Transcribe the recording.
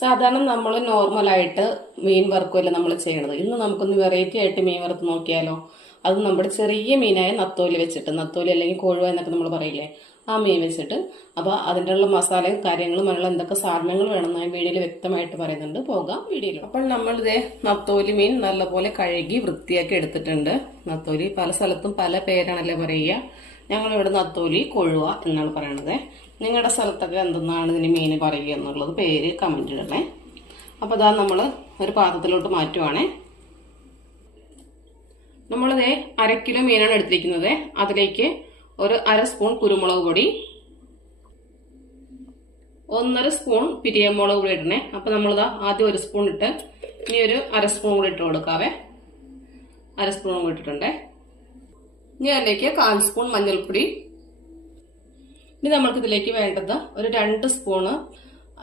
സാധാരണ നമ്മൾ നോർമലായിട്ട് മീൻ വറുക്കുമല്ലോ നമ്മൾ ചെയ്യണത്. ഇന്ന് നമുക്കൊന്ന് വെറൈറ്റി ആയിട്ട് മീൻ വറുത്ത് നോക്കിയാലോ. അത് നമ്മുടെ ചെറിയ മീനായ നത്തോലി വെച്ചിട്ട്, നത്തോലി അല്ലെങ്കിൽ കൊഴുവ എന്നൊക്കെ നമ്മൾ പറയില്ലേ, ആ മീൻ വെച്ചിട്ട്. അപ്പോൾ അതിൻ്റെ ഉള്ള മസാലയും കാര്യങ്ങളും അതിനുള്ള എന്തൊക്കെ സാധനങ്ങൾ വേണമെന്ന് ഞാൻ വീഡിയോയിൽ വ്യക്തമായിട്ട് പറയുന്നുണ്ട്. പോകാം വീഡിയോയിൽ. അപ്പോൾ നമ്മളിതേ നത്തോലി മീൻ നല്ലപോലെ കഴുകി വൃത്തിയാക്കി എടുത്തിട്ടുണ്ട്. നത്തോലി പല സ്ഥലത്തും പല പേരാണല്ലേ പറയുക. ഞങ്ങളിവിടെ നത്തോലി കൊഴുവ എന്നാണ് പറയണത്. നിങ്ങളുടെ സ്ഥലത്തൊക്കെ എന്തെന്നാണ് ഇതിന് മീൻ പറയുക എന്നുള്ളത് പേര് കമന്റ് ഇടണേ. അപ്പോൾ അതാ നമ്മൾ ഒരു പാത്രത്തിലോട്ട് മാറ്റുവാണേ. നമ്മളിതേ 1/2 കിലോ മീനാണ് എടുത്തിരിക്കുന്നത്. അതിലേക്ക് ഒരു 1/2 സ്പൂൺ കുരുമുളക് പൊടി, 1/2 സ്പൂൺ പിരിയമുളക് കൂടി ഇടണേ. അപ്പൊ നമ്മളിതാ ആദ്യം 1 സ്പൂൺ ഇട്ട് ഇനി ഒരു 1/2 സ്പൂൺ കൂടി ഇട്ട് കൊടുക്കാവേ. 1/2 സ്പൂൺ കൂടി ഇട്ടിട്ടുണ്ടേ. ഇനി അതിലേക്ക് 1/4 സ്പൂൺ മഞ്ഞൾപ്പൊടി. ഇനി നമ്മൾക്ക് ഇതിലേക്ക് വേണ്ടത് ഒരു 2 സ്പൂണ്